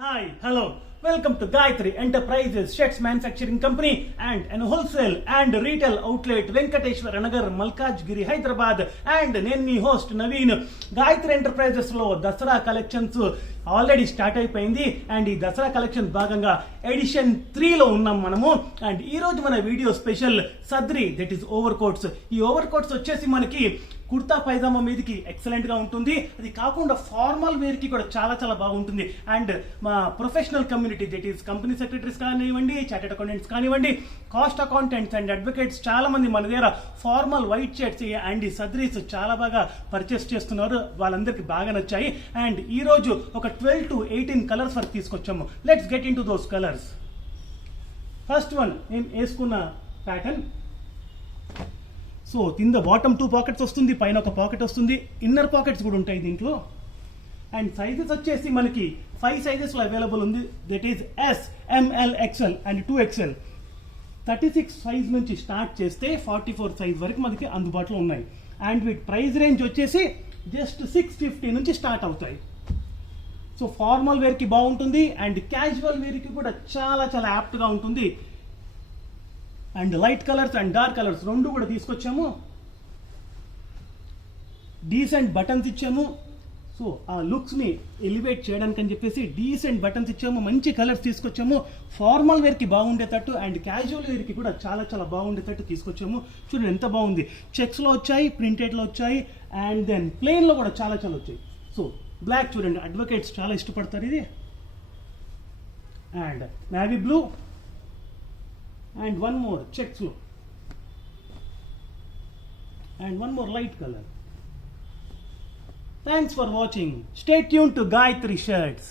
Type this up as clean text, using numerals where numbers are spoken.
Hi, hello. Welcome to Gayatri Enterprises, Shirts Manufacturing Company and wholesale and retail outlet Venkateshwara Nagar, Malkajgiri, Hyderabad. And నేను మీ host Naveen. Gayatri Enterprises లో Dasara collections already start అయిపోయింది and ఈ Dasara collection భాగంగా edition 3 లో ఉన్నాం మనము. And ఈ రోజు మన వీడియో స్పెషల్ సద్రి, దట్ ఈస్ ఓవర్ కోట్స్. ఈ ఓవర్ కోట్స్ వచ్చేసి మనకి కుర్తా పైజామా మీదకి ఎక్సలెంట్ గా ఉంటుంది. అది కాకుండా ఫార్మల్ వేర్ కి కూడా చాలా చాలా బాగుంటుంది. అండ్ మా professional community, that is company secretaries కానివ్వండి, చార్టెడ్ అకౌంటెంట్స్ కానివ్వండి, కాస్ట్ అకౌంటెంట్స్ అండ్ అడ్వకేట్స్ చాలా మంది మన దగ్గర ఫార్మల్ వైట్ షర్ట్స్ అండ్ ఈ సద్రీస్ చాలా బాగా పర్చేస్ చేస్తున్నారు. వాళ్ళందరికీ బాగా నచ్చాయి. అండ్ ఈ రోజు ఒక 12 to 18 కలర్స్ వరకు తీసుకొచ్చాము. Let's get in to those colours. First one నేను వేసుకున్న ప్యాటర్న్. సో కింద బాటమ్ 2 పాకెట్స్ వస్తుంది, పైన ఒక పాకెట్ వస్తుంది, ఇన్నర్ పాకెట్స్ కూడా ఉంటాయి దీంట్లో. అండ్ సైజెస్ వచ్చేసి మనకి 5 సైజెస్లో అవైలబుల్ ఉంది. That is S, M L, XL and 2XL. 36 size నుంచి స్టార్ట్ చేస్తే 44 సైజ్ వరకు మనకి అందుబాటులో ఉన్నాయి. అండ్ వీటి ప్రైస్ రేంజ్ వచ్చేసి జస్ట్ 650 నుంచి స్టార్ట్ అవుతాయి. సో ఫార్మల్ వేర్కి బాగుంటుంది అండ్ క్యాజువల్ వేర్కి కూడా చాలా చాలా యాప్ట్గా ఉంటుంది. And light colours and dark colours రెండు కూడా తీసుకొచ్చాము. డీసెంట్ బటన్స్ ఇచ్చాము. సో ఆ లుక్స్ని ఎలివేట్ చేయడానికి అని చెప్పేసి డీసెంట్ బటన్స్ ఇచ్చాము. మంచి కలర్స్ తీసుకొచ్చాము. ఫార్మల్ వేర్కి బాగుండేటట్టు అండ్ క్యాజువల్ వేర్కి కూడా చాలా చాలా బాగుండేటట్టు తీసుకొచ్చాము. చూడండి ఎంత బాగుంది. చెక్స్లో వచ్చాయి, ప్రింటెడ్లో వచ్చాయి అండ్ దెన్ ప్లెయిన్లో కూడా చాలా చాలా వచ్చాయి. సో బ్లాక్ చూడండి, అడ్వకేట్స్ చాలా ఇష్టపడతారు ఇది. And navy blue and one more checks look and one more light color. Thanks for watching. Stay tuned to Gayatri Shirts.